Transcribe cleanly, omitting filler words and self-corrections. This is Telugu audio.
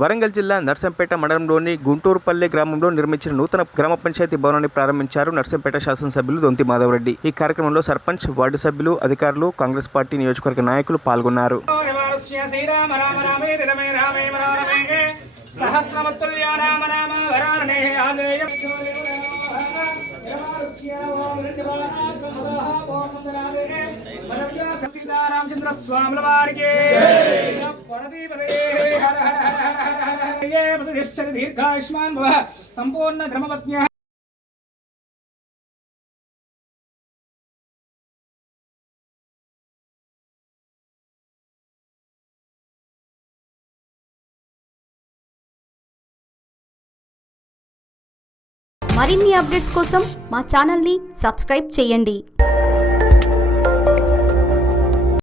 వరంగల్ జిల్లా నర్సంపేట మండలంలోని గుంటూరుపల్లె గ్రామంలో నిర్మించిన నూతన గ్రామ పంచాయతీ భవనాన్ని ప్రారంభించారు నర్సంపేట శాసనసభ్యులు దొంతి మాధవరెడ్డి. ఈ కార్యక్రమంలో సర్పంచ్, వార్డు సభ్యులు, అధికారులు, కాంగ్రెస్ పార్టీ నియోజకవర్గ నాయకులు పాల్గొన్నారు. రామచంద్ర స్వాముల వారికి దీర్ఘాయుష్మాన్ భవ సంపూర్ణ ధర్మపత్న్య. మరిన్ని అప్డేట్స్ కోసం మా ఛానల్ని సబ్స్క్రైబ్ చేయండి.